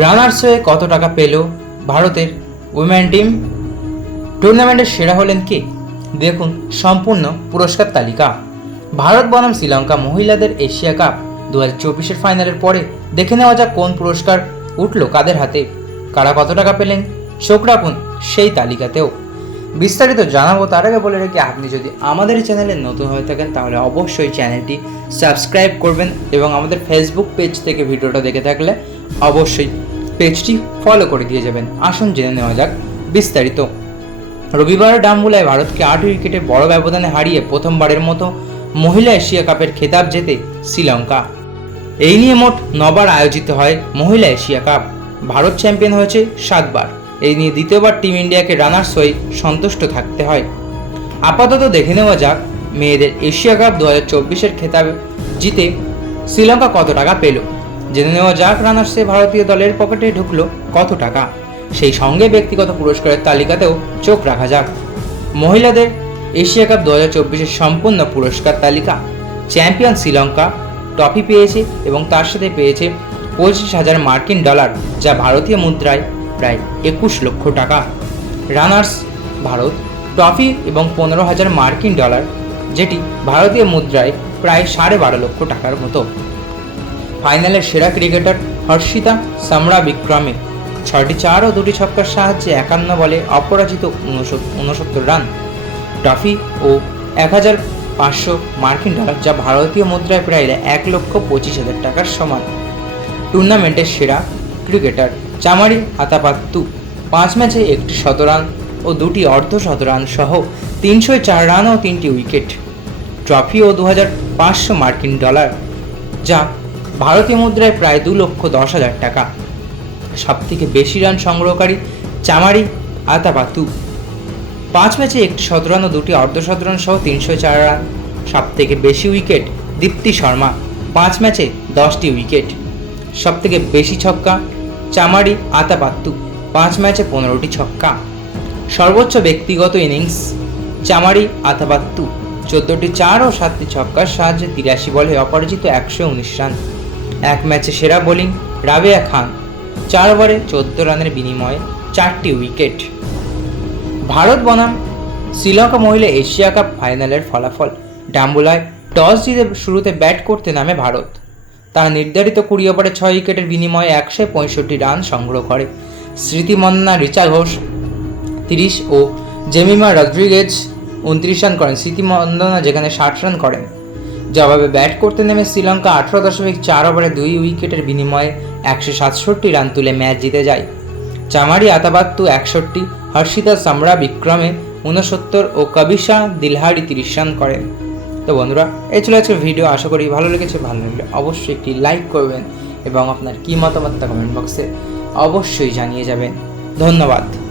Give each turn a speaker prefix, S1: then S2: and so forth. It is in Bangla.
S1: রানার্স হয়ে কত টাকা পেল ভারতের উইমেন টিম টুর্নামেন্টের সেরা হলেন কে? দেখুন সম্পূর্ণ পুরস্কার তালিকা। ভারত বনাম শ্রীলঙ্কা মহিলাদের এশিয়া কাপ দু হাজার চব্বিশের ফাইনালের পরে দেখে নেওয়া যাক কোন পুরস্কার উঠল কাদের হাতে। কারা কত টাকা পেলেন? চোখ রাখুন সেই তালিকাতেও। বিস্তারিত জানাব তার আগে বলে রেখে আপনি যদি আমাদের চ্যানেলে নতুন হয়ে থাকেন, তাহলে অবশ্যই চ্যানেলটি সাবস্ক্রাইব করবেন এবং আমাদের ফেসবুক পেজ থেকে ভিডিওটা দেখে থাকলে অবশ্যই পেজটি ফলো করে দিয়ে যাবেন। আসুন জেনে নেওয়া যাক বিস্তারিত। রবিবার ডাম্বুলায় ভারতকে আট উইকেটে বড় ব্যবধানে হারিয়ে প্রথমবারের মতো মহিলা এশিয়া কাপের খেতাব জেতে শ্রীলঙ্কা। এই নিয়ে মোট নবার আয়োজিত হয় মহিলা এশিয়া কাপ। ভারত চ্যাম্পিয়ন হয়েছে সাতবার। এই নিয়ে দ্বিতীয়বার টিম ইন্ডিয়াকে রানার্স হয়ে সন্তুষ্ট থাকতে হয়। আপাতত দেখে নেওয়া যাক মেয়েদের এশিয়া কাপ দু হাজার চব্বিশের খেতাব জিতে শ্রীলঙ্কা কত টাকা পেল। জেনে নেওয়া যাক রানার্সে ভারতীয় দলের পকেটে ঢুকলো কত টাকা। সেই সঙ্গে ব্যক্তিগত পুরস্কারের তালিকাতেও চোখ রাখা যাক। মহিলাদের এশিয়া কাপ দু হাজার চব্বিশের সম্পূর্ণ পুরস্কার তালিকা। চ্যাম্পিয়ন শ্রীলঙ্কা ট্রফি পেয়েছে এবং তার সাথে পেয়েছে পঁচিশ হাজার মার্কিন ডলার, যা ভারতীয় মুদ্রায় প্রায় একুশ লক্ষ টাকা। রানার্স ভারত ট্রফি এবং পনেরো হাজার মার্কিন ডলার, যেটি ভারতীয় মুদ্রায় প্রায় সাড়ে বারো লক্ষ টাকার মতো। ফাইনালের সেরা ক্রিকেটার হর্ষিতা সামরা বিক্রমে। ছয়টি চার ও দুটি ছক্কার সাহায্যে একান্ন বলে অপরাজিত উনসত্তর রান। ট্রফি ও এক হাজার পাঁচশো মার্কিন ডলার, যা ভারতীয় মুদ্রায় প্রায় এক লক্ষ পঁচিশ হাজার টাকার সমান। টুর্নামেন্টের সেরা ক্রিকেটার চামারি আতাপাত্তু পাঁচ ম্যাচে একটি শতরান ও দুটি অর্ধ শতরান সহ তিনশো চার রান ও তিনটি উইকেট। ট্রফি ও দু হাজার পাঁচশো মার্কিন ডলার, যা ভারতীয় মুদ্রায় প্রায় দু লক্ষ দশ হাজার টাকা। সবথেকে বেশি রান সংগ্রহকারী চামারি, আতাবাতু। পাঁচ ম্যাচে একটি শতরান ও দুটি অর্ধ শতরান সহ তিনশো চার রান। সব থেকে বেশি উইকেট দীপ্তি শর্মা। পাঁচ ম্যাচে দশটি উইকেট। সব থেকে বেশি ছক্কা চামারি আতাপাত্তু পাঁচ ম্যাচে পনেরোটি ছক্কা। সর্বোচ্চ ব্যক্তিগত ইনিংস চামারি আতাপাত্তু চোদ্দোটি চার ও সাতটি ছক্কার সাহায্যে তিরাশি বলে অপরাজিত একশো উনিশ রান। এক ম্যাচে সেরা বোলিং রাবেয়া খান। চার ওভারে চোদ্দ রানের বিনিময়ে চারটি উইকেট। ভারত বনাম শ্রীলঙ্কা মহিলা এশিয়া কাপ ফাইনালের ফলাফল ডাম্বুলায় টস জিতে শুরুতে ব্যাট করতে নামে ভারত। তারা নির্ধারিত কুড়ি ওভারে ছয় উইকেটের বিনিময়ে একশো পঁয়ষট্টি রান সংগ্রহ করে স্মৃতি মন্না রিচা ঘোষ। তিরিশ ও জেমিমা রদ্রিগেজ উনত্রিশ রান করেন। স্মৃতিমন্দনা যেখানে ষাট রান করেন। জবাবে ব্যাট করতে নেমে শ্রীলঙ্কা আঠারো দশমিক চার ওভারে দুই উইকেটের বিনিময়ে একশো সাতষট্টি রান তুলে ম্যাচ জিতে যায়। চামারি আতাবাত্তু একষট্টি, হর্ষিতা সামরা বিক্রমে ঊনসত্তর ও কবিশা দিলহারি তিরিশ রান করেন। তো বন্ধুরা, এই চলে আজকের ভিডিও। আশা করি ভালো লেগেছে। ভালো লাগলে অবশ্যই একটি লাইক করবেন এবং আপনার কী মতামত তা কমেন্ট বক্সে অবশ্যই জানিয়ে যাবেন। ধন্যবাদ।